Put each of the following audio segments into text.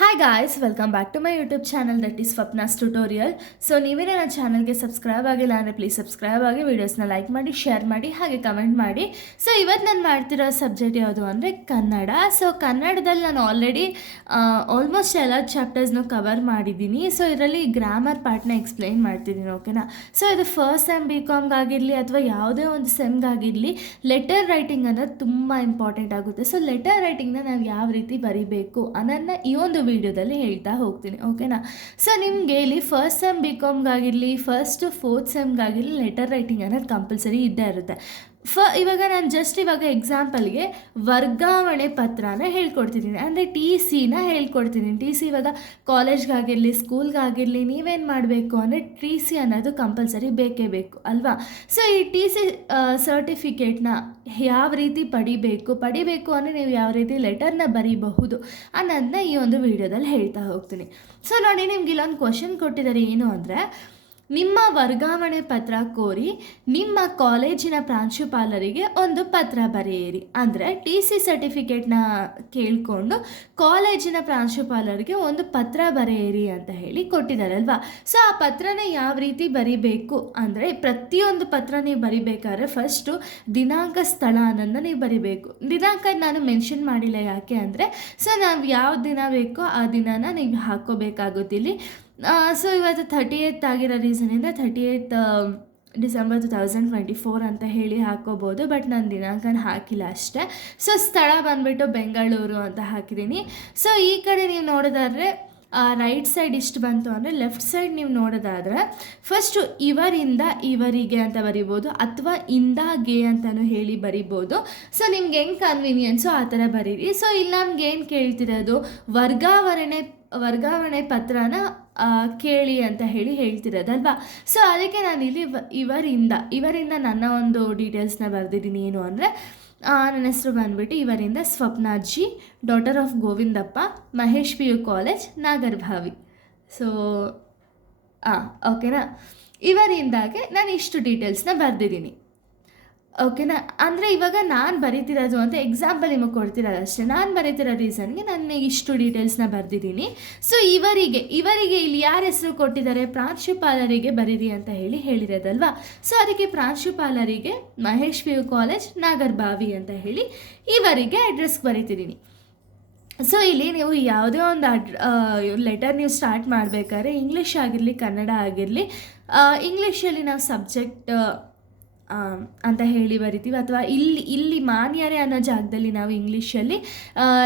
Hi guys welcome back to my YouTube channel that is Swapna's tutorial so ನೀವೇ ನನ್ನ ಚಾನಲ್ಗೆ subscribe ಆಗಿಲ್ಲ ಅಂದರೆ ಪ್ಲೀಸ್ ಸಬ್ಸ್ಕ್ರೈಬ್ ಆಗಿ ವೀಡಿಯೋಸ್ನ ಲೈಕ್ ಮಾಡಿ ಶೇರ್ ಮಾಡಿ, ಹಾಗೆ ಕಮೆಂಟ್ ಮಾಡಿ. ಸೊ ಇವತ್ತು ನಾನು ಮಾಡ್ತಿರೋ ಸಬ್ಜೆಕ್ಟ್ ಯಾವುದು ಅಂದರೆ ಕನ್ನಡ. ಸೊ ಕನ್ನಡದಲ್ಲಿ ನಾನು ಆಲ್ರೆಡಿ ಆಲ್ಮೋಸ್ಟ್ ಎಲ್ಲ ಚಾಪ್ಟರ್ಸ್ನು ಕವರ್ ಮಾಡಿದ್ದೀನಿ. ಸೊ ಇದರಲ್ಲಿ ಗ್ರಾಮರ್ ಪಾರ್ಟ್ನ ಎಕ್ಸ್ಪ್ಲೈನ್ ಮಾಡ್ತಿದ್ದೀನಿ ಓಕೆನಾ ಸೊ ಇದು ಫಸ್ಟ್ ಸೆಮ್ ಬಿ ಕಾಮ್ಗಾಗಿರಲಿ ಅಥವಾ ಯಾವುದೇ ಒಂದು ಸೆಮ್ಗಾಗಿರಲಿ ಲೆಟರ್ ರೈಟಿಂಗ್ ಅನ್ನೋದು ತುಂಬ ಇಂಪಾರ್ಟೆಂಟ್ ಆಗುತ್ತೆ. ಸೊ ಲೆಟರ್ ರೈಟಿಂಗ್ನ ನಾವು ಯಾವ ರೀತಿ ಬರೀಬೇಕು ಅನ್ನೋದನ್ನ ಈ ಒಂದು ವಿಡಿಯೋದಲ್ಲಿ ಹೇಳ್ತಾ ಹೋಗ್ತೀನಿ ಓಕೆನಾ ಸೊ ನಿಮಗೆ ಇಲ್ಲಿ ಫಸ್ಟ್ ಸೆಮ್ ಬಿ ಕಾಮ್ಗಾಗಿರಲಿ ಫಸ್ಟ್ ಫೋರ್ತ್ ಸೆಮ್ಗಾಗಿರಲಿ ಲೆಟರ್ ರೈಟಿಂಗ್ ಅನ್ನೋದು ಕಂಪಲ್ಸರಿ ಇದ್ದೇ ಇರುತ್ತೆ. ಫ, ಇವಾಗ ನಾನು ಜಸ್ಟ್ ಇವಾಗ ಎಕ್ಸಾಂಪಲ್ಗೆ ವರ್ಗಾವಣೆ ಪತ್ರನ ಹೇಳ್ಕೊಡ್ತಿದ್ದೀನಿ. ಅಂದರೆ ಟಿ ಸಿನ ಹೇಳ್ಕೊಡ್ತಿದ್ದೀನಿ. ಟಿ ಸಿ ಇವಾಗ ಕಾಲೇಜ್ಗಾಗಿರಲಿ ಸ್ಕೂಲ್ಗಾಗಿರಲಿ ನೀವೇನು ಮಾಡಬೇಕು ಅಂದರೆ ಟಿ ಸಿ ಅನ್ನೋದು ಕಂಪಲ್ಸರಿ ಬೇಕೇ ಬೇಕು, ಅಲ್ವಾ? ಸೊ ಈ ಟಿ ಸಿ ಸರ್ಟಿಫಿಕೇಟ್ನ ಯಾವ ರೀತಿ ಪಡಿಬೇಕು? ಪಡಿಬೇಕು ಅಂದರೆ ನೀವು ಯಾವ ರೀತಿ ಲೆಟರ್ನ ಬರೀಬಹುದು ಅನ್ನೋದನ್ನ ಈ ಒಂದು ವಿಡಿಯೋದಲ್ಲಿ ಹೇಳ್ತಾ ಹೋಗ್ತೀನಿ. ಸೊ ನೋಡಿ ನಿಮ್ಗೆ ಇಲ್ಲೊಂದು ಕ್ವಶನ್ ಕೊಟ್ಟಿದ್ದಾರೆ ಏನು ಅಂದರೆ ನಿಮ್ಮ ವರ್ಗಾವಣೆ ಪತ್ರ ಕೋರಿ ನಿಮ್ಮ ಕಾಲೇಜಿನ ಪ್ರಾಂಶುಪಾಲರಿಗೆ ಒಂದು ಪತ್ರ ಬರೆಯಿರಿ. ಅಂದರೆ ಟಿ ಸಿ ಸರ್ಟಿಫಿಕೇಟ್ನ ಕೇಳಿಕೊಂಡು ಕಾಲೇಜಿನ ಪ್ರಾಂಶುಪಾಲರಿಗೆ ಒಂದು ಪತ್ರ ಬರೆಯಿರಿ ಅಂತ ಹೇಳಿ ಕೊಟ್ಟಿದ್ದಾರಲ್ವಾ? ಸೊ ಆ ಪತ್ರನ ಯಾವ ರೀತಿ ಬರಿಬೇಕು? ಅಂದರೆ ಪ್ರತಿಯೊಂದು ಪತ್ರ ನೀವು ಬರಿಬೇಕಾದ್ರೆ ಫಸ್ಟು ದಿನಾಂಕ, ಸ್ಥಳ ಅನ್ನೋದನ್ನ ನೀವು ಬರಿಬೇಕು. ದಿನಾಂಕ ನಾನು ಮೆನ್ಷನ್ ಮಾಡಿಲ್ಲ ಯಾಕೆ ಅಂದರೆ ಸೊ ನಾವು ಯಾವ ದಿನ ಬೇಕೋ ಆ ದಿನನ ನೀವು ಹಾಕೋಬೇಕಾಗುತ್ತೆ ಇಲ್ಲಿ. ಸೊ ಇವತ್ತು ಥರ್ಟಿ ಏಯ್ತ್ ಆಗಿರೋ ರೀಸನಿಂದ thirty eight December two thousand twenty four ಅಂತ ಹೇಳಿ ಹಾಕೋಬೋದು ಬಟ್ ನಾನು ದಿನಾಂಕನ ಹಾಕಿಲ್ಲ ಅಷ್ಟೇ. ಸೊ ಸ್ಥಳ ಬಂದುಬಿಟ್ಟು ಬೆಂಗಳೂರು ಅಂತ ಹಾಕಿದ್ದೀನಿ ಸೊ ಈ ಕಡೆ ನೀವು ನೋಡೋದಾದ್ರೆ ರೈಟ್ ಸೈಡ್ ಇಷ್ಟು ಬಂತು ಅಂದರೆ ಲೆಫ್ಟ್ ಸೈಡ್ ನೀವು ನೋಡೋದಾದ್ರೆ ಫಸ್ಟು ಇವರಿಂದ ಇವರಿಗೆ ಅಂತ ಬರಿಬೋದು, ಅಥವಾ ಇಂದಾಗೆ ಅಂತಲೂ ಹೇಳಿ ಬರಿಬೋದು. ಸೊ ನಿಮ್ಗೆ ಹೆಂಗೆ ಕನ್ವೀನಿಯನ್ಸು ಆ ಥರ ಬರೀರಿ. ಸೊ ಇಲ್ಲಿ ನಮ್ಗೆ ಏನು ಕೇಳ್ತಿರೋದು, ವರ್ಗಾವಣೆ ವರ್ಗಾವಣೆ ಪತ್ರನ ಕೇಳಿ ಅಂತ ಹೇಳಿ ಹೇಳ್ತಿರೋದಲ್ವಾ? ಸೊ ಅದಕ್ಕೆ ನಾನು ಇಲ್ಲಿ ಇವರಿಂದ ಇವರಿಂದ ನನ್ನ ಒಂದು ಡೀಟೇಲ್ಸ್ನ ಬರೆದಿದ್ದೀನಿ ಏನು ಅಂದರೆ ನನ್ನ ಹೆಸರು ಬಂದ್ಬಿಟ್ಟು ಇವರಿಂದ Swapnaji daughter of Govindappa, Mahesh P U college Nagarbhavi so ಹಾಂ ಓಕೆನಾ ಇವರಿಂದಾಗೆ ನಾನು ಇಷ್ಟು ಡೀಟೇಲ್ಸ್ನ ಬರೆದಿದ್ದೀನಿ. ಓಕೆನಾ? ಅಂದರೆ ಇವಾಗ ನಾನು ಬರೀತಿರೋದು ಅಂತ ಎಕ್ಸಾಂಪಲ್ ನಿಮಗೆ ಕೊಡ್ತಿರೋದು ಅಷ್ಟೇ. ನಾನು ಬರೀತಿರೋ ರೀಸನ್ಗೆ ನಾನು ಇಷ್ಟು ಡೀಟೇಲ್ಸ್ನ ಬರೆದಿದ್ದೀನಿ. ಸೊ ಇವರಿಗೆ ಇವರಿಗೆ ಇಲ್ಲಿ ಯಾರ ಹೆಸರು ಕೊಟ್ಟಿದ್ದಾರೆ? ಪ್ರಾಂಶುಪಾಲರಿಗೆ ಬರೀರಿ ಅಂತ ಹೇಳಿ ಹೇಳಿರೋದಲ್ವಾ? ಸೊ ಅದಕ್ಕೆ ಪ್ರಾಂಶುಪಾಲರಿಗೆ Mahesh P U college Nagarbhavi ಅಂತ ಹೇಳಿ ಇವರಿಗೆ ಅಡ್ರೆಸ್ ಬರೀತಿದ್ದೀನಿ. ಸೊ ಇಲ್ಲಿ ನೀವು ಯಾವುದೇ ಒಂದು ಅಡ್ ಲೆಟರ್ ನೀವು ಸ್ಟಾರ್ಟ್ ಮಾಡಬೇಕಾದ್ರೆ ಇಂಗ್ಲೀಷ್ ಆಗಿರಲಿ, ಕನ್ನಡ ಆಗಿರಲಿ ಇಂಗ್ಲೀಷಲ್ಲಿ ನಾವು ಸಬ್ಜೆಕ್ಟ್ ಅಂತ ಹೇಳಿ ಬರಿತೀವಿ. ಅಥವಾ ಇಲ್ಲಿ ಇಲ್ಲಿ ಮಾನ್ಯರೇ ಅನ್ನೋ ಜಾಗದಲ್ಲಿ ನಾವು ಇಂಗ್ಲೀಷಲ್ಲಿ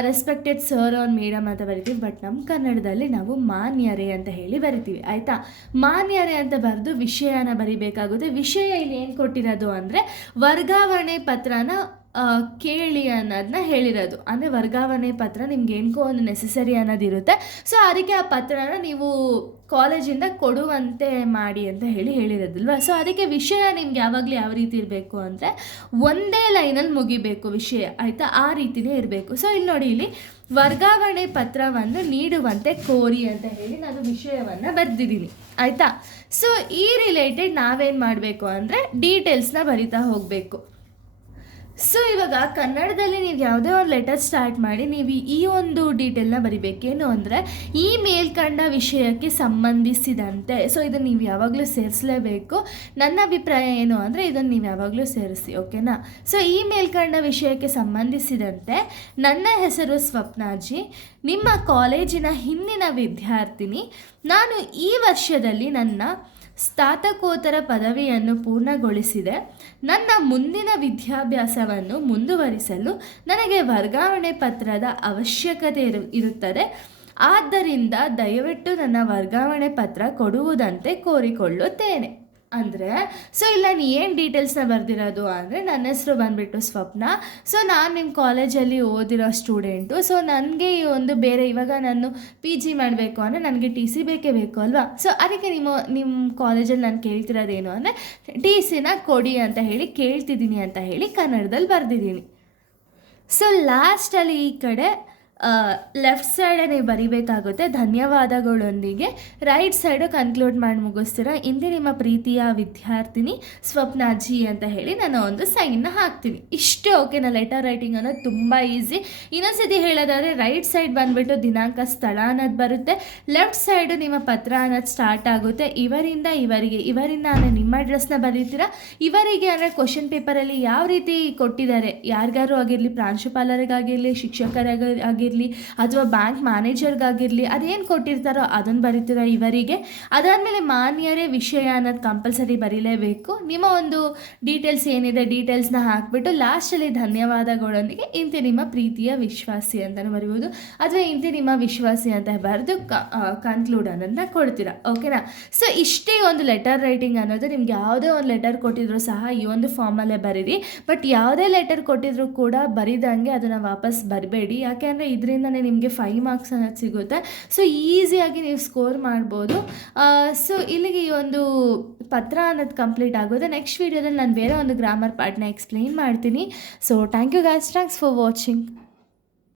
ರೆಸ್ಪೆಕ್ಟೆಡ್ ಸರ್ ಆನ್ ಮೇಡಮ್ ಅಂತ ಬರಿತೀವಿ. ಬಟ್ ನಮ್ಮ ಕನ್ನಡದಲ್ಲಿ ನಾವು ಮಾನ್ಯರೇ ಅಂತ ಹೇಳಿ ಬರಿತೀವಿ. ಆಯಿತಾ? ಮಾನ್ಯರೇ ಅಂತ ಬರೆದು ವಿಷಯನ ಬರಿಬೇಕಾಗುತ್ತೆ. ವಿಷಯ ಇಲ್ಲಿ ಏನು ಕೊಟ್ಟಿರೋದು ಅಂದರೆ, ವರ್ಗಾವಣೆ ಪತ್ರನ ಕೇಳಿ ಅನ್ನೋದನ್ನ ಹೇಳಿರೋದು. ಅಂದರೆ ವರ್ಗಾವಣೆ ಪತ್ರ ನಿಮ್ಗೆ ಏನಕ್ಕೋ ಒಂದು ನೆಸೆಸರಿ ಅನ್ನೋದಿರುತ್ತೆ. ಸೊ ಅದಕ್ಕೆ ಆ ಪತ್ರನ ನೀವು ಕಾಲೇಜಿಂದ ಕೊಡುವಂತೆ ಮಾಡಿ ಅಂತ ಹೇಳಿ ಹೇಳಿರೋದಲ್ವ? ಸೊ ಅದಕ್ಕೆ ವಿಷಯ ನಿಮ್ಗೆ ಯಾವಾಗಲೂ ಯಾವ ರೀತಿ ಇರಬೇಕು ಅಂದರೆ ಒಂದೇ ಲೈನಲ್ಲಿ ಮುಗಿಬೇಕು ವಿಷಯ, ಆಯಿತಾ? ಆ ರೀತಿನೇ ಇರಬೇಕು. ಸೊ ಇಲ್ಲಿ ನೋಡಿ ಇಲ್ಲಿ ವರ್ಗಾವಣೆ ಪತ್ರವನ್ನು ನೀಡುವಂತೆ ಕೋರಿ ಅಂತ ಹೇಳಿ ನಾನು ವಿಷಯವನ್ನು ಬರೆದಿದ್ದೀನಿ. ಆಯಿತಾ? ಸೊ ಈ ರಿಲೇಟೆಡ್ ನಾವೇನು ಮಾಡಬೇಕು ಅಂದರೆ ಡೀಟೇಲ್ಸ್ನ ಬರಿತಾ ಹೋಗಬೇಕು. ಸೊ ಇವಾಗ ಕನ್ನಡದಲ್ಲಿ ನೀವು ಯಾವುದೇ ಒಂದು ಲೆಟರ್ ಸ್ಟಾರ್ಟ್ ಮಾಡಿ, ನೀವು ಈ ಒಂದು ಡೀಟೇಲ್ನ ಬರಿಬೇಕೇನು ಅಂದರೆ, ಈ ಮೇಲ್ಕಂಡ ವಿಷಯಕ್ಕೆ ಸಂಬಂಧಿಸಿದಂತೆ. ಸೊ ಇದನ್ನು ನೀವು ಯಾವಾಗಲೂ ಸೇರಿಸಲೇಬೇಕು. ನನ್ನ ಅಭಿಪ್ರಾಯ ಏನು ಅಂದರೆ, ಇದನ್ನು ನೀವು ಯಾವಾಗಲೂ ಸೇರಿಸಿ ಓಕೆನಾ ಸೊ ಈ ಮೇಲ್ಕಂಡ ವಿಷಯಕ್ಕೆ ಸಂಬಂಧಿಸಿದಂತೆ, ನನ್ನ ಹೆಸರು ಸ್ವಪ್ನಾಜಿ. ನಿಮ್ಮ ಕಾಲೇಜಿನ ಹಿಂದಿನ ವಿದ್ಯಾರ್ಥಿನಿ. ನಾನು ಈ ವರ್ಷದಲ್ಲಿ ನನ್ನ ಸ್ನಾತಕೋತ್ತರ ಪದವಿಯನ್ನು ಪೂರ್ಣಗೊಳಿಸಿದೆ. ನನ್ನ ಮುಂದಿನ ವಿದ್ಯಾಭ್ಯಾಸವನ್ನು ಮುಂದುವರಿಸಲು ನನಗೆ ವರ್ಗಾವಣೆ ಪತ್ರದ ಅವಶ್ಯಕತೆ ಇರು, ಇರುತ್ತದೆ. ಆದ್ದರಿಂದ ದಯವಿಟ್ಟು ನನ್ನ ವರ್ಗಾವಣೆ ಪತ್ರ ಕೊಡುವುದಂತೆ ಕೋರಿಕೊಳ್ಳುತ್ತೇನೆ. ಅಂದರೆ ಸೊ ಇಲ್ಲ ನಾನು ಏನು ಡೀಟೇಲ್ಸ್ನ ಬರೆದಿರೋದು? ಅಂದರೆ, ನನ್ನ ಹೆಸರು ಬಂದುಬಿಟ್ಟು ಸ್ವಪ್ನ. ಸೊ ನಾನು ನಿಮ್ಮ ಕಾಲೇಜಲ್ಲಿ ಓದಿರೋ ಸ್ಟೂಡೆಂಟು ಸೊ ನನಗೆ ಈ ಒಂದು ಬೇರೆ, ಇವಾಗ ನಾನು ಪಿ ಜಿ ಮಾಡಬೇಕು ಅಂದರೆ ನನಗೆ ಟಿ ಸಿ ಬೇಕೇ ಬೇಕು, ಅಲ್ವಾ? ಸೊ ಅದಕ್ಕೆ ನಿಮ್ಮ ನಿಮ್ಮ ಕಾಲೇಜಲ್ಲಿ ನಾನು ಕೇಳ್ತಿರೋದೇನು ಅಂದರೆ ಟಿ ಸಿನ ಕೊಡಿ ಅಂತ ಹೇಳಿ ಕೇಳ್ತಿದ್ದೀನಿ ಅಂತ ಹೇಳಿ ಕನ್ನಡದಲ್ಲಿ ಬರೆದಿದ್ದೀನಿ. ಸೊ ಲಾಸ್ಟಲ್ಲಿ ಈ ಕಡೆ ಲೆಫ್ಟ್ ಸೈಡ್ ನೀವು ಬರಿಬೇಕಾಗುತ್ತೆ. ಧನ್ಯವಾದಗಳೊಂದಿಗೆ. ರೈಟ್ ಸೈಡು ಕನ್ಕ್ಲೂಡ್ ಮಾಡಿ ಮುಗಿಸ್ತೀರಾ? ಇಂದೇ ನಿಮ್ಮ ಪ್ರೀತಿಯ ವಿದ್ಯಾರ್ಥಿನಿ ಸ್ವಪ್ನಾಜಿ ಅಂತ ಹೇಳಿ ನಾನು ಒಂದು ಸೈನ್ನ ಹಾಕ್ತೀನಿ. ಇಷ್ಟೇ ಓಕೆನಾ ಲೆಟರ್ ರೈಟಿಂಗ್ ಅನ್ನೋದು ತುಂಬ ಈಸಿ ಇನ್ನೊಂದ್ಸತಿ ಹೇಳೋದಾದ್ರೆ ರೈಟ್ ಸೈಡ್ ಬಂದುಬಿಟ್ಟು ದಿನಾಂಕ, ಸ್ಥಳ ಅನ್ನೋದು ಬರುತ್ತೆ. ಲೆಫ್ಟ್ ಸೈಡು ನಿಮ್ಮ ಪತ್ರ ಅನ್ನೋದು ಸ್ಟಾರ್ಟ್ ಆಗುತ್ತೆ. ಇವರಿಂದ ಇವರಿಗೆ, ಇವರಿಂದ ಅಂದರೆ ನಿಮ್ಮ ಅಡ್ರೆಸ್ನ ಬರೀತೀರಾ? ಇವರಿಗೆ ಅಂದರೆ ಕ್ವಶನ್ ಪೇಪರಲ್ಲಿ ಯಾವ ರೀತಿ ಕೊಟ್ಟಿದ್ದಾರೆ? ಯಾರಿಗಾರು ಆಗಿರಲಿ, ಪ್ರಾಂಶುಪಾಲರಿಗಾಗಿರಲಿ ಶಿಕ್ಷಕರಾಗ ಆಗಿರಲಿ ಅಥವಾ ಬ್ಯಾಂಕ್ ಮ್ಯಾನೇಜರ್ಗಾಗಿರಲಿ ಅದೇನು ಕೊಟ್ಟಿರ್ತಾರೋ ಅದನ್ನು ಬರೀತೀರ ಇವರಿಗೆ? ಅದಾದಮೇಲೆ ಮಾನ್ಯರೇ ವಿಷಯ ಅನ್ನೋದು ಕಂಪಲ್ಸರಿ ಬರೀಲೇಬೇಕು. ನಿಮ್ಮ ಒಂದು ಡೀಟೇಲ್ಸ್ ಏನಿದೆ ಡೀಟೇಲ್ಸ್ನ ಹಾಕ್ಬಿಟ್ಟು ಲಾಸ್ಟಲ್ಲಿ ಧನ್ಯವಾದಗಳೊಂದಿಗೆ ಇಂತಿ ನಿಮ್ಮ ಪ್ರೀತಿಯ ವಿಶ್ವಾಸಿ ಅಂತಲೇ ಬರಿಬೋದು. ಅಥವಾ ಇಂತಿ ನಿಮ್ಮ ವಿಶ್ವಾಸಿ ಅಂತ ಬರೆದು ಕನ್ಕ್ಲೂಡ್ ಅನ್ನೋದನ್ನ ಕೊಡ್ತೀರಾ? ಓಕೆನಾ ಸೊ ಇಷ್ಟೇ ಒಂದು ಲೆಟರ್ ರೈಟಿಂಗ್ ಅನ್ನೋದು ನಿಮ್ಗೆ ಯಾವುದೇ ಒಂದು ಲೆಟರ್ ಕೊಟ್ಟಿದ್ರು ಸಹ ಈ ಒಂದು ಫಾರ್ಮಲ್ಲೇ ಬರೀರಿ. ಬಟ್ ಯಾವುದೇ ಲೆಟರ್ ಕೊಟ್ಟಿದ್ರು ಕೂಡ ಬರಿದಂಗೆ ಅದನ್ನು ವಾಪಸ್ ಬರಬೇಡಿ. ಯಾಕೆಂದರೆ ಇದರಿಂದನೇ ನಿಮಗೆ ಫೈವ್ ಮಾರ್ಕ್ಸ್ ಅನ್ನೋದು ಸಿಗುತ್ತೆ. ಸೊ ಈಸಿಯಾಗಿ ನೀವು ಸ್ಕೋರ್ ಮಾಡ್ಬೋದು. ಸೊ ಇಲ್ಲಿಗೆ ಈ ಒಂದು ಪತ್ರ ಅನ್ನೋದು ಕಂಪ್ಲೀಟ್ ಆಗೋದು. ನೆಕ್ಸ್ಟ್ ವೀಡಿಯೋದಲ್ಲಿ ನಾನು ಬೇರೆ ಒಂದು ಗ್ರಾಮರ್ ಪಾರ್ಟ್ನ ಎಕ್ಸ್ಪ್ಲೈನ್ ಮಾಡ್ತೀನಿ. So thank you guys thanks for watching